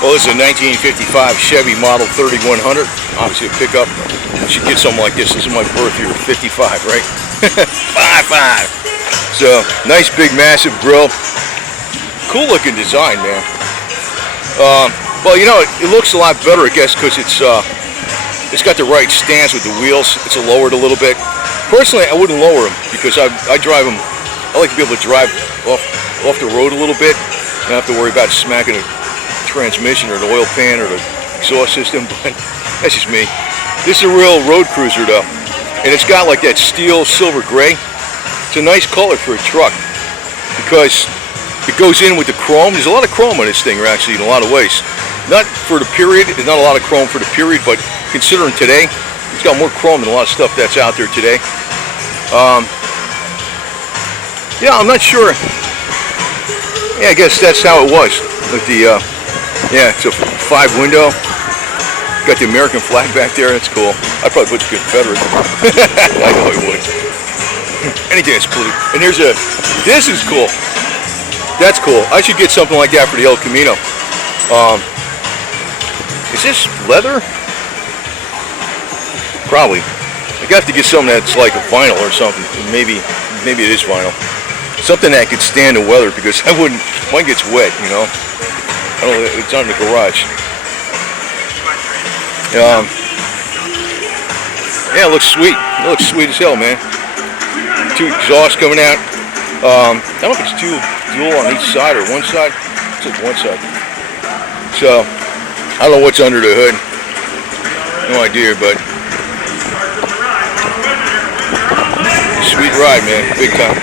Well, this is a 1955 Chevy Model 3100. Obviously a pickup. You should get something like this. This is my birth year, 55, right? 55. So, nice big massive grille. Cool looking design, man. Well, you know, it looks a lot better, I guess, because it's got the right stance with the wheels. It's lowered a little bit. Personally, I wouldn't lower them because I drive them. I like to be able to drive off the road a little bit. I don't have to worry about smacking a transmission or the oil pan or the exhaust system. But that's just me. This is a real road cruiser, though, and it's got like that steel silver gray. It's a nice color for a truck because it goes in with the chrome. There's a lot of chrome on this thing, actually, in a lot of ways. Not for the period. There's not a lot of chrome for the period, but considering today, it's got more chrome than a lot of stuff that's out there today. Yeah, I'm not sure. Yeah, I guess that's how it was. With the, yeah, it's a 5-window. Got the American flag back there. That's cool. I'd probably put the Confederate. I know I would. Anything that's blue. And there's a. This is cool. That's cool. I should get something like that for the El Camino. Is this leather? Probably. I got to get something that's like a vinyl or something. Maybe it is vinyl. Something that could stand the weather because I wouldn't. Mine gets wet, you know. I don't. It's on the garage. Yeah, it looks sweet. It looks sweet as hell, man. 2 exhausts coming out. I don't know if it's dual on each side or one side. It's like one side. So I don't know what's under the hood. No idea, but sweet ride, man. Big time.